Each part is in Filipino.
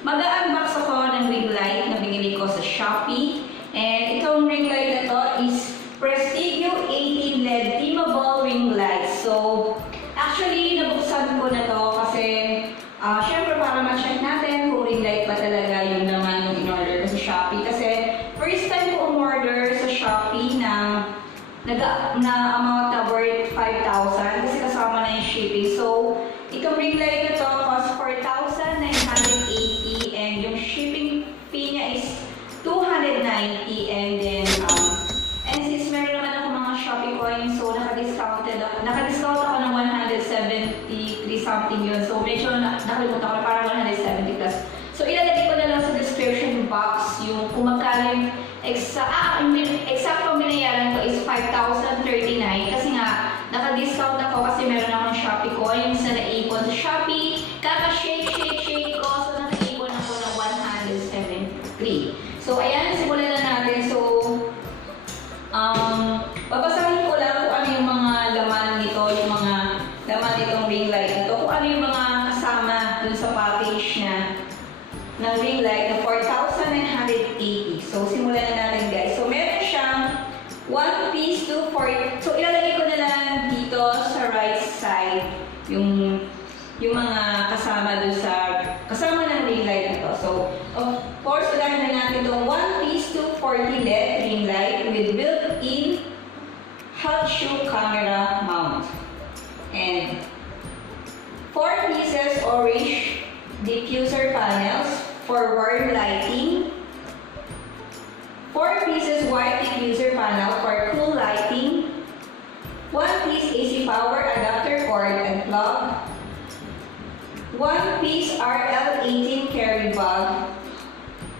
Mag-unbox ako ng Ringlight na binili ko sa Shopee. And itong Ringlight na to is Prestigio 18 LED dimmable Ringlight. So, actually, nabuksan ko na to kasi syempre para ma-check natin kung Ringlight ba talaga yung naman yung in-order ko sa Shopee. Kasi first time ko umorder sa Shopee na amount na worth 5,000 kasi kasama na yung shipping. So, itong Ringlight na to cost 4,980 and yung shipping fee niya is 290 and then since meron naman ako mga Shopee coins, so naka-discount ako ng 173 something yun. So, medyo nakalimutan ko na parang 170 plus. So, ilalagay ko na lang sa description box yung kung magkano yung exact binayaran ko is 5,039 kasi nga naka-discount ako kasi meron akong Shopee coins na naipon sa Shopee. Kaka-shake ko, so naka-ipon ako ng 173. So, ayan, simulan na natin. So, babasahin ko lang kung ano yung mga laman nito, yung mga laman nitong Ringlight na to, kung ano yung mga kasama dun sa package niya ng Ringlight na 4,980. So, simulan na natin guys. So, meron siyang 1 piece to 4. So, ilalagay ko na lang dito sa right side yung mga kasama dun sa kasama ng Ringlight na to. So, of course, unahin na natin itong 1 piece to 40 LED Ringlight with built-in hot shoe camera mount. And 4 pieces orange diffuser panels for warm lighting. 4 pieces white diffuser panel for cool lighting. 1 piece AC power adapter cord and plug. 1 piece RL18 carry bag.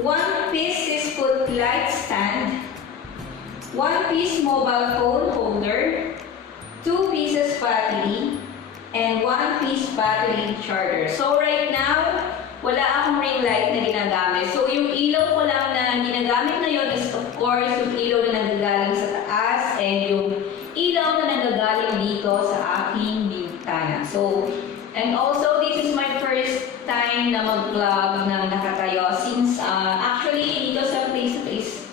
1 piece 6-foot light stand. 1 piece mobile phone holder. 2 pieces battery. And 1 piece battery charger. So right now, wala akong ring light na ginagamit. So yung ilaw ko lang na ginagamit na yun is of course yung ilaw na nagagaling sa taas and yung ilaw na nagagaling dito sa aking bintana. So, and also this is my first time na mag-vlog ng nakatayo since actually dito sa place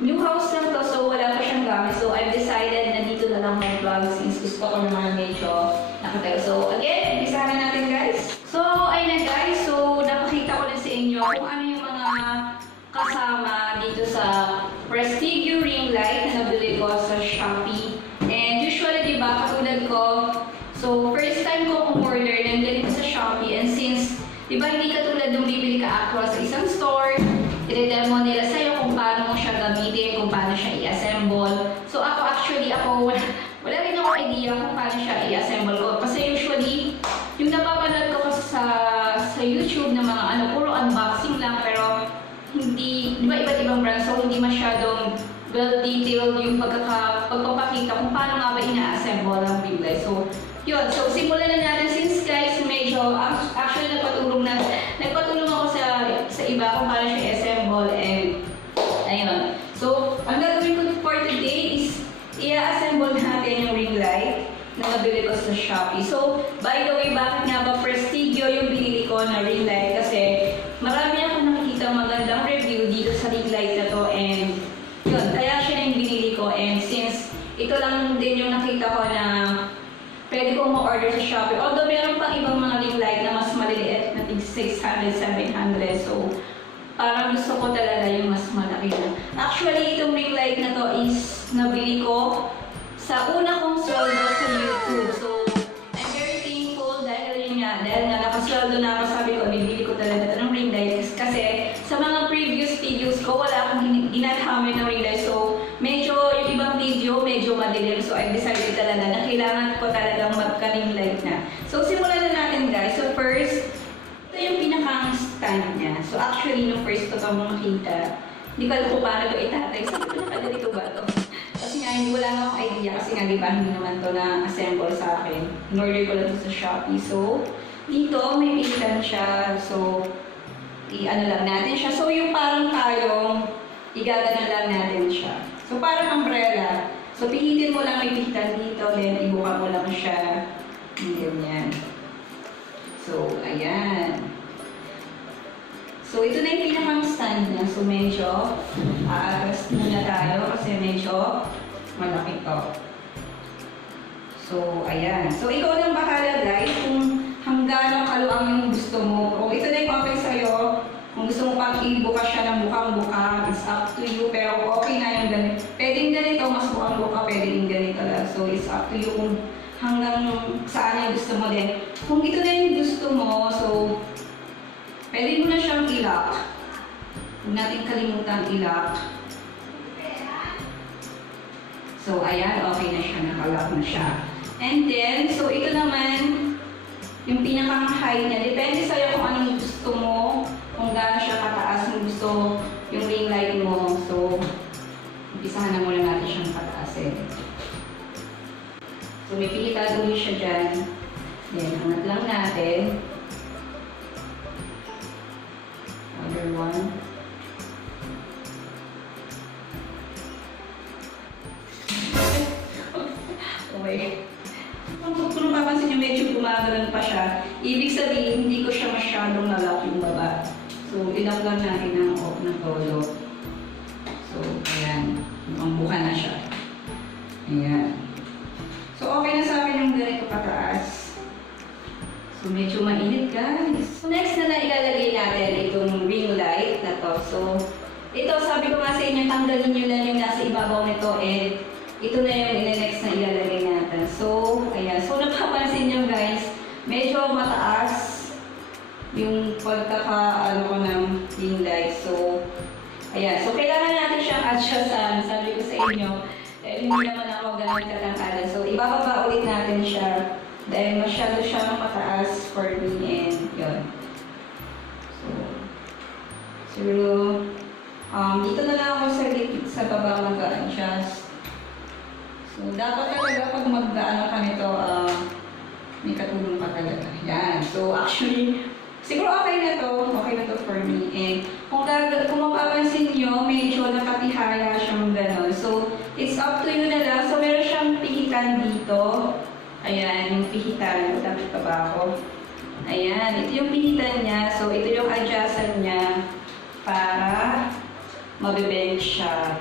new house lang to, so wala pa siyang gamit. So I've decided na dito na lang mag-vlog since gusto ko naman medyo nakatayo. So again, umpisahan na natin guys. So ayun na guys, so napakita ko din sa inyo kung ano yung mga kasama dito sa Prestigio Ringlight na nabili ko sa Shopee. And usually diba, katulad ko, so first time ko umorder ng ganito sa Shopee and since diba hindi katulad nung bibili ka across sa isang store, i-demo nila sa'yo kung paano mo siya gamitin, kung paano siya i-assemble. So ako actually, wala rin ako idea kung paano siya i-assemble ko. Kasi usually, yung napapanood ko kasi sa YouTube na mga puro unboxing lang, pero hindi, di ba iba't ibang brand, so hindi masyadong well detailed yung pagpapakita kung paano nga ba ina-assemble ang Ringlight. So, yun. So, simulan na natin since guys, medyo, actually nagpatulong ako sa iba kung paano siya i-assemble and ayun. So, ang gagawin ko for today is i-assemble natin yung Ringlight na nabili ko sa Shopee. So, by the way, bakit nga ba Prestigio yung binili ko na Ringlight? Kasi marami akong nakikita magandang review dito sa Ringlight na to and yun, kaya siya yung binili ko and since ito lang din yung nakita ko na pwede kong ma-order sa Shopee. Although meron pang ibang mga Ringlight na mas maliliit na 600, 700. So, parang gusto ko talaga yung mas malaki na. Actually, itong Ringlight na to is nabili ko sa una kong sweldo sa YouTube. So, I'm very thankful dahil nga nakasweldo na ako, sabi ko, bibili ko talaga ito ng Ringlight. Kasi sa mga previous videos ko, wala akong ginagamit ng Ringlight. So, medyo yung ibang video, medyo madilim. So, I decided talaga na kailangan ko talagang magka-Ringlight na. So, simulan na natin guys. So, first, ito yung pinakang stand niya. So, actually, nung first ko ito makita, hindi ko alam kung paano ito itatay. Sabi ko, nakadali ko ba ito? Kasi nga, wala nga akong idea. Kasi nga, di ba, hindi naman ito na-assemble sa akin. In-order ko lang ito sa Shopee. So, dito, may pilitan siya. So, i-ano lang natin siya. So, yung parang tayong, igagano lang natin siya. So, parang umbrella. So, pihitin mo lang may pihitan dito, then ibuka mo lang siya. Ganyan. So, ayan. So, ito na yung pinakang stand niya. So, medyo aagas muna tayo kasi medyo malaki to. So, ayan. So, ikaw lang bahala guys kung hanggang kaluang yung gusto mo. Kung ito na yung okay sa'yo, kung gusto mo pang ibuka siya ng bukang-buka, it's up to you. Pero okay na yung ganito. Pwedeng ganito, mas bukang-buka, pwedeng ganito lang. So, it's up to you kung hanggang saan yung gusto mo din. Kung ito na yung gusto mo, so, pwede mo na siyang i-lock. Huwag natin kalimutan i-lock. So, ayan, okay na siya. Naka-lock na siya. And then, so ito naman, yung pinakang-height niya. Depende sa'yo kung anong gusto mo, kung gaano siya kataas yung gusto yung ring light mo. So, umpisahan na muna natin siyang pataasin. So, may pilitan ulit siya dyan. Then, angat lang natin. Other one. Okay. Kung mapapansin nyo, medyo gumagalan pa siya. Ibig sabihin, hindi ko siya masyadong nalock yung baba. So, ilock lang natin ng todo. So, ayan. Ang buka na siya. Ayan. So, okay na sa akin yung ganito kataas. So, medyo mainit guys. So, next na ilalagay natin itong ring light na to. So, ito, sabi ko nga sa inyo, tanggalin nyo lang yung nasa ibabaw nito and ito na yung next na ilalagay natin. So, ayan. So, napapansin nyo guys, medyo mataas yung pagkaka-ano ko ng ring light. So, ayan. So, kailangan natin siyang adjustan. Sabi ko sa inyo, hindi naman ako ganun katangkalan. So, ibababa ulit natin siya. Dahil masyado siyang mataas for me and yun. So, dito na lang ako sa baba mag-adjust. So, dapat talaga pag mag-ano ka nito, may katulong ka talaga. Yan. So, actually, siguro okay na to for me. And kung mapapansin nyo, medyo nakatihaya siyang gano'n. So, it's up to you na lang. So, meron siyang pihitan dito. Ayan, yung pihitan. Dapat pa ba ako? Ayan, ito yung pihitan niya. So, ito yung adjustan niya para mabibench siya.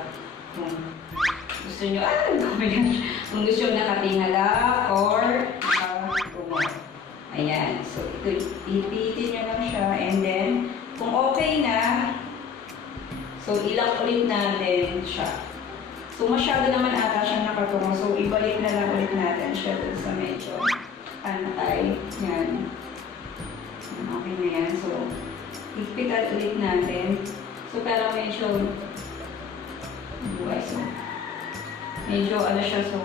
Gusto nyo, kung gusto nyo nakatingala or nakatungo. Ayan, so ito, ipihitin nyo lang siya. And then, kung okay na, so ilock ulit natin siya. So, masyado naman ata siyang nakatungo. So, ibalik na lang ulit natin siya dun sa medyo pantay. Yan. Okay na yan. So, ipitan ulit natin. So, pero medyo buhay. So, medyo ano siya. So,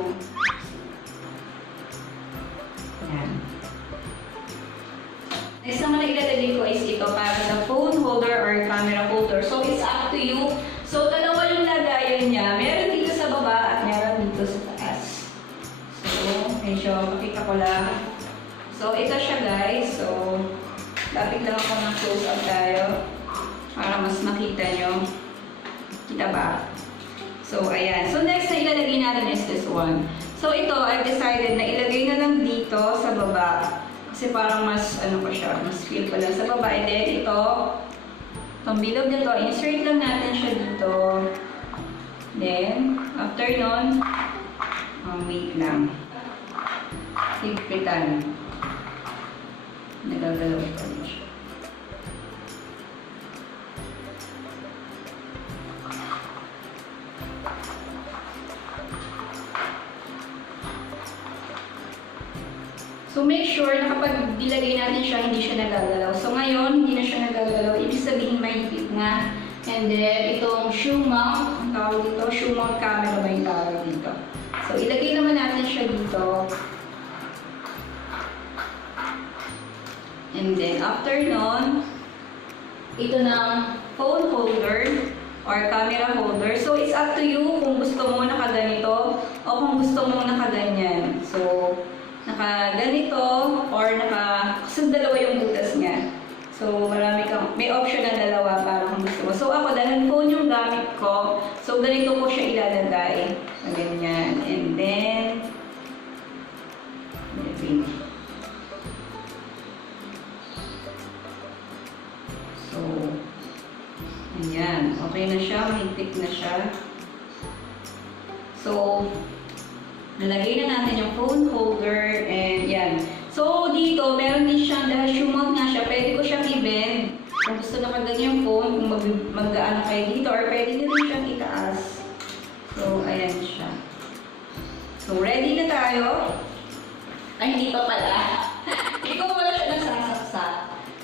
yan. Next naman na ilalagay ko is ito para sa phone holder or camera holder. So, it's up to you. So, dalawa yung lagayan niya. Meron dito sa baba at meron dito sa taas. So, medyo makita ko lang. So, ito siya guys. So, lapit lang ako ng close up tayo para mas makita nyo. Kita ba? So, ayan. So, next na ilalagay natin is this one. So, ito, I've decided na ilagay na lang dito sa baba. Kasi parang mas, ano pa siya, mas feel ko lang sa baba. And then, ito, itong bilog na to, insert lang natin siya dito. Then, after nun, wait lang. Higpitan. Nagagalaw pa rin siya. So, make sure na kapag ilagay natin siya, hindi siya nagagalaw. So, ngayon, hindi na siya nagagalaw. Ibig sabihin, may higpit na. And then, itong shoe mount, ang tawag dito, shoe mount camera ba yung tawag dito. So, ilagay naman natin siya dito. And then, after nun, ito ng phone holder or camera holder. So, it's up to you kung gusto mo nakaganito o kung gusto mo nakaganyan. So, nakaganito or kasi dalawa yung butas niya. So, may option na ko. So, ganito ko siya ilalagay. Ganyan. And then, so, ayan. Okay na siya. Mahigpit na siya. So, nalagay na natin yung phone holder. And yan. So, dito, meron din siya, dahil shumag nga siya, pwede ko siyang i-bend. Kung gusto na kaganya yung phone, kung mag-ano kayo dito, or pwede nyo rin siyang itaas. So, ayan siya. So, ready na tayo. Ay, hindi pa pala. Hindi ko wala siya nasasaksak.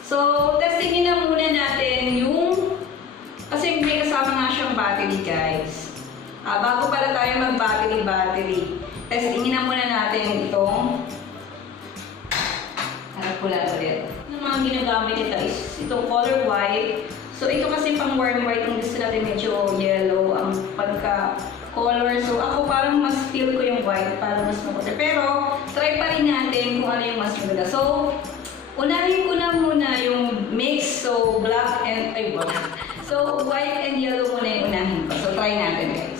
So, testingin na muna natin yung, kasi may kasama nga siyang battery, guys. Bago pala tayo mag-battery. Testingin na muna natin itong harap ko lang ulit. Yung mga ginagamit nito is itong color white. So, ito kasi pang warm white. Kung gusto natin medyo yellow ang pagka-color. So, ako parang mas feel ko yung white para mas makuti. Pero, try pa rin natin kung ano yung mas maganda. So, unahin ko na muna yung mix. So, black and, So, white and yellow muna yung unahin ko. So, try natin, guys.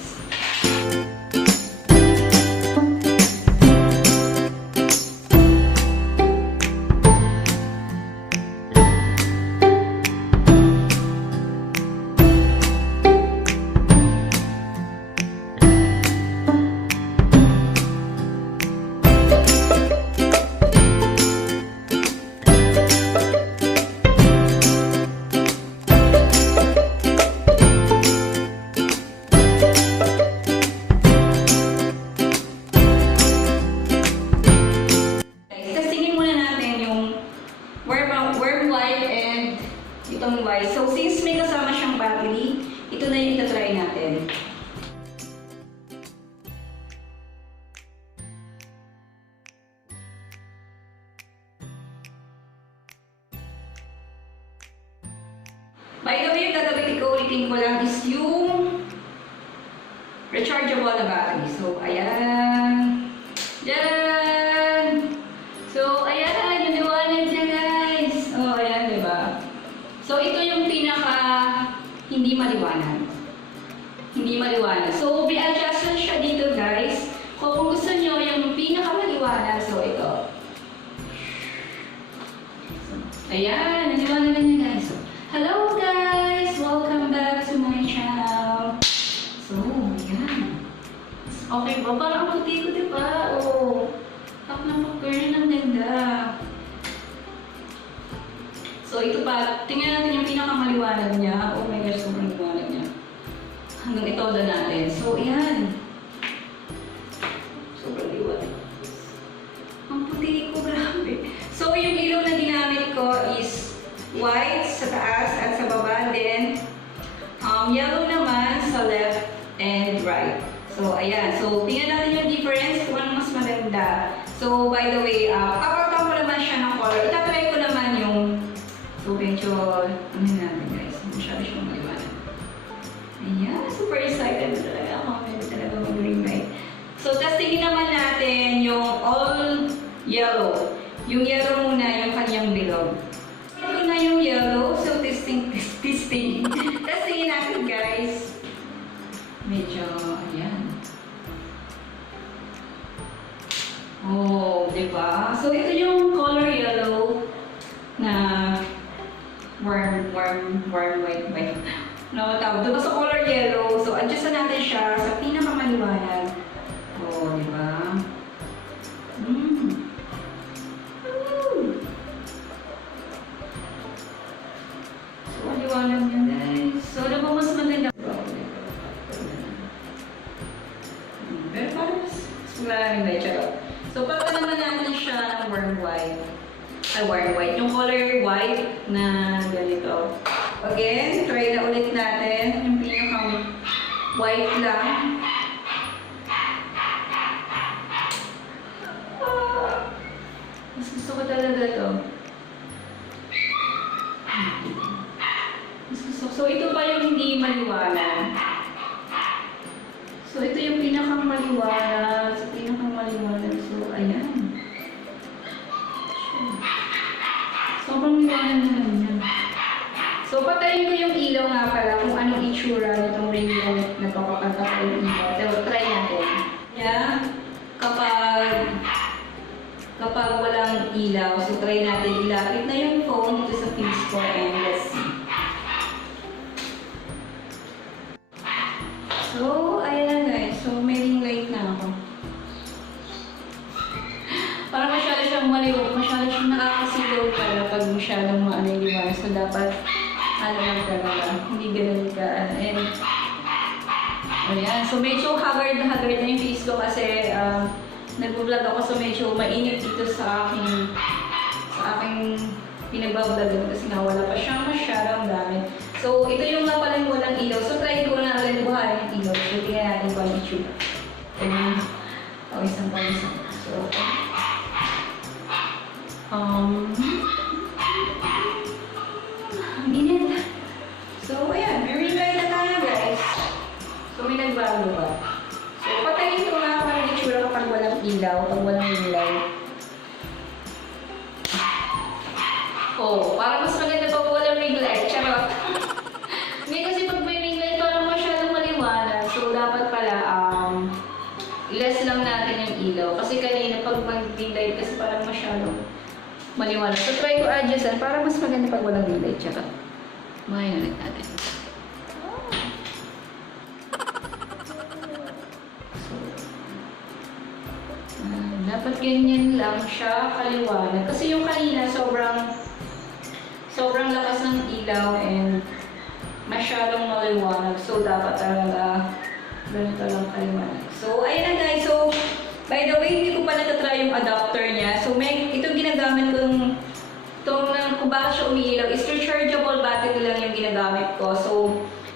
So, since may kasama siyang battery, ito na yung itatry natin. By the way, yung gagamitin ko, ulitin ko lang, is yung rechargeable na battery. So, ayan. Diyan! So, ayan, yung liwanag niya, guys. Oh, ayan, diba? So, ito yung pinaka hindi maliwanag. Hindi maliwanag. So, may adjustment siya dito, guys. Kung gusto nyo yung pinaka maliwanag, so ito. Ayan, naliwanag na niya, guys. So, hello, guys! Welcome back to my channel. So, ayan. Okay ba? Parang puti ko, diba? Oh, pak na pak-girl, ang ganda. So, ito pa, tingnan natin yung pinakamaliwanag niya. Oh my gosh, sobrang liwanag niya. Hanggang ito na natin. So, ayan. Sobrang liwanag. Ang puti ko, grabe. So, yung ilaw na ginamit ko is white sa taas at sa baba. Then, yellow naman sa left and right. So, ayan. So, tingnan natin yung difference kung ano mas maganda. So, by the way, papakita ko naman siya ng color. Itatry ko naman yung so, medyo, ano natin guys, masyado siyang maliwanag. Ayan, super excited na talaga ako. Maybe talaga mag-Ringlight. So, testingin naman natin yung all yellow. Yung yellow muna, yung kanyang bilog. Ito na yung yellow. So, testing. Testingin natin guys. Medyo, ayan. Oh, diba? So, ito yung color yellow na warm white. No, tawag doon sa color yellow. So, adjust na natin siya sa pinakamaliwanag. Oh, di ba? So, ang liwanag niya, guys. So, ano ba mas maganda? Pero parang mas maraming na charot. So, pagka naman natin siya ng warm white. Yung color white na ganito. Again, try na ulit natin. Yung pinakang white lang. Mas gusto ko talaga to. Mas gusto ko. So, ito pa yung hindi maliwanag. So, ito yung pinakang maliwanag. So, ayan. Sobrang liwanag naman yan. So, So, patayin ko yung ilaw nga pala kung anong itsura nitong ring light na to kapag ako yung ilaw. So, try natin. Yeah. Kapag walang ilaw, so try natin ilapit na yung phone dito sa face ko and let's see. So, ayan na guys. So, may ring light na ako. Parang masyado siyang maliw, masyado siyang nakakasilaw pala pag masyadong maano yung liwanag. So, dapat, ano lang talaga, hindi ganun ka, and, ayan. So, medyo haggard na yung face ko kasi, nag-vlog ako, so medyo mainit dito sa aking pinag-vlog kasi nga wala pa siyang masyadong gamit. So, ito yung nga pala yung walang ilaw. So, try ko na rin buhayin yung ilaw. So, tingnan natin kung ano yung itsura. Pawisan. So, ang init. So, ayan. May ring light na tayo, guys. So, may nagbago ba? So, patayin ko nga kung ano yung itsura kapag walang ilaw, pag walang ring light. Oh, parang mas maganda pag walang ring light. Charot. Hindi kasi pag may ring light, parang masyadong maliwanag. So, dapat pala, less lang natin yung ilaw. Kasi kanina, pag mag-ring light, kasi parang masyadong maliwanag. So, try ko adjustan para mas maganda pag walang ring light. Charot. Mahin ulit natin. Dapat ganyan lang siya kaliwanag. Kasi yung kanina sobrang lakas ng ilaw and masyadong maliwanag. So, dapat talaga ganito lang kaliwanag. So, ayun na guys. So, by the way, hindi ko pa natatry yung adapter niya. So, itong ginagamit kong kung bakit siya umiilaw is rechargeable battery lang yung ginagamit ko. So,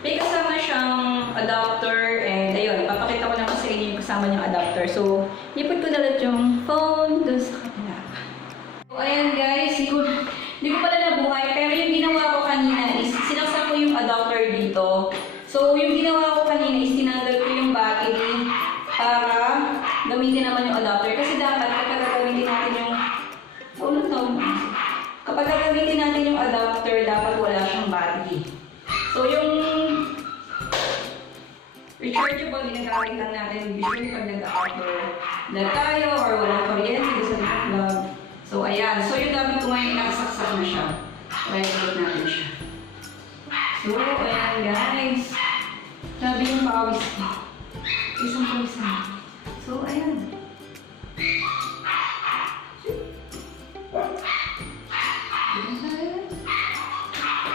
may kasama siyang adapter and ayun, ipapakita ko lang sa inyo yung kasama niyang adapter. So, ipot ko na lang yung phone dun sa kanila. So, ayan guys, hindi ko pala nabuhay, pero yung ginawa ko kanina is sinaksak ko yung adapter dito. So, yung ginawa ko kanina is tinanggal ko yung battery para gamitin naman yung adapter. Kasi dapat kapag gagamitin natin yung kapag gagamitin natin yung adapter, dapat wala siyang battery. So, yung rechargeable, ginagamit lang natin usually pag nag-outdoor na tayo or walang kuryente sa vlog. So, ayan. So, yung gamit ko ngayon, nakasaksak na siya. Right-click natin siya. So, ayan guys. Sabi yung pawis ko. Isang pawis na. So, ayan.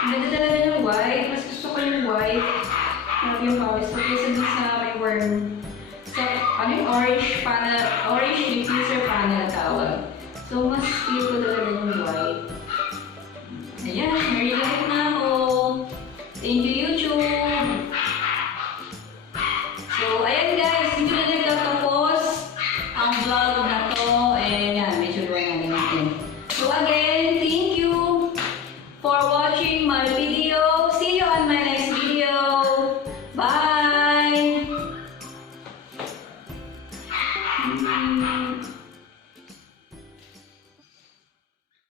Ganda talaga yung white. Mas gusto ko yung white. Sabi yung pawis ko. Kasi dun sa may worm. So, ano yung orange panel, orange diffuser panel tawag. So, mas feel ko talaga yung white. Ayan, nare-like na ako. Thank you, YouTube! So, ayan guys, hindi na nagtatapos ang vlog